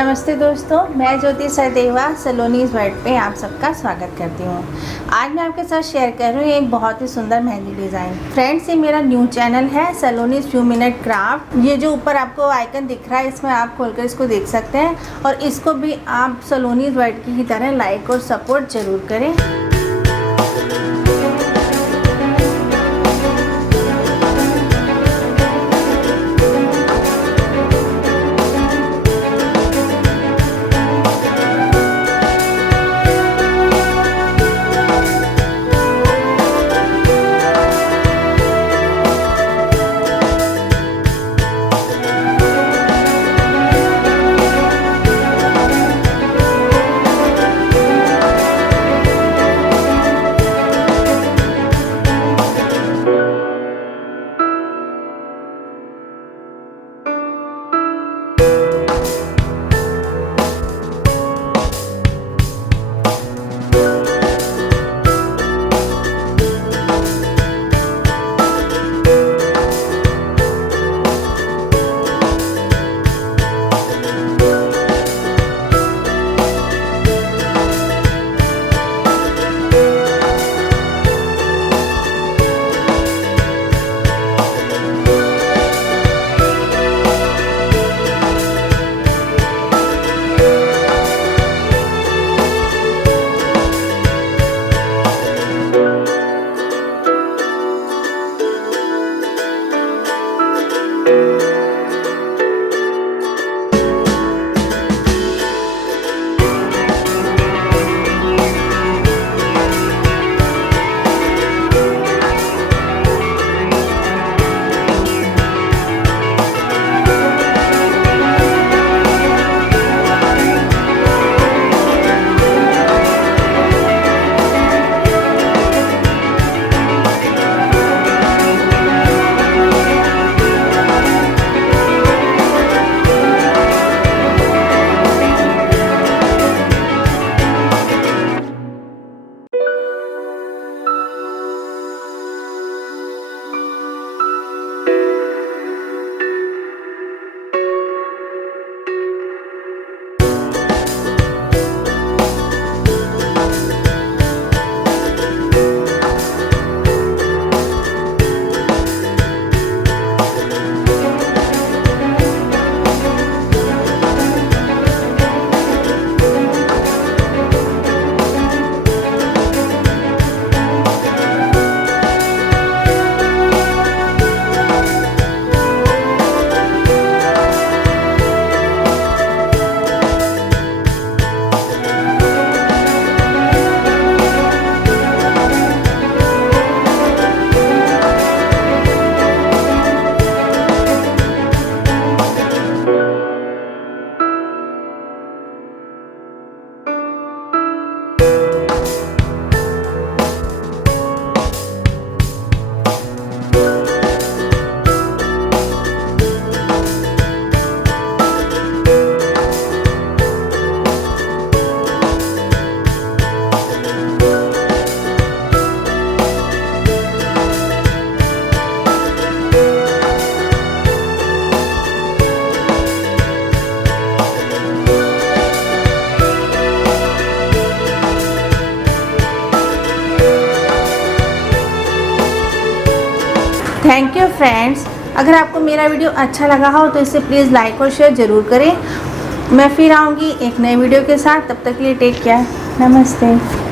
नमस्ते दोस्तों, मैं ज्योति सचदेवा सलोनी वर्ल्ड पे आप सबका स्वागत करती हूँ। आज मैं आपके साथ शेयर कर रही हूँ एक बहुत ही सुंदर मेहंदी डिज़ाइन। फ्रेंड्स, ये मेरा न्यू चैनल है सलोनी फ्यू मिनट क्राफ्ट। ये जो ऊपर आपको आइकन दिख रहा है, इसमें आप खोलकर इसको देख सकते हैं और इसको भी आप सलोनी वर्ल्ड की ही तरह लाइक और सपोर्ट ज़रूर करें। Thank you friends. अगर आपको मेरा वीडियो अच्छा लगा हो तो इसे प्लीज़ लाइक और शेयर ज़रूर करें। मैं फिर आऊँगी एक नए वीडियो के साथ। तब तक के लिए टेक केयर। नमस्ते।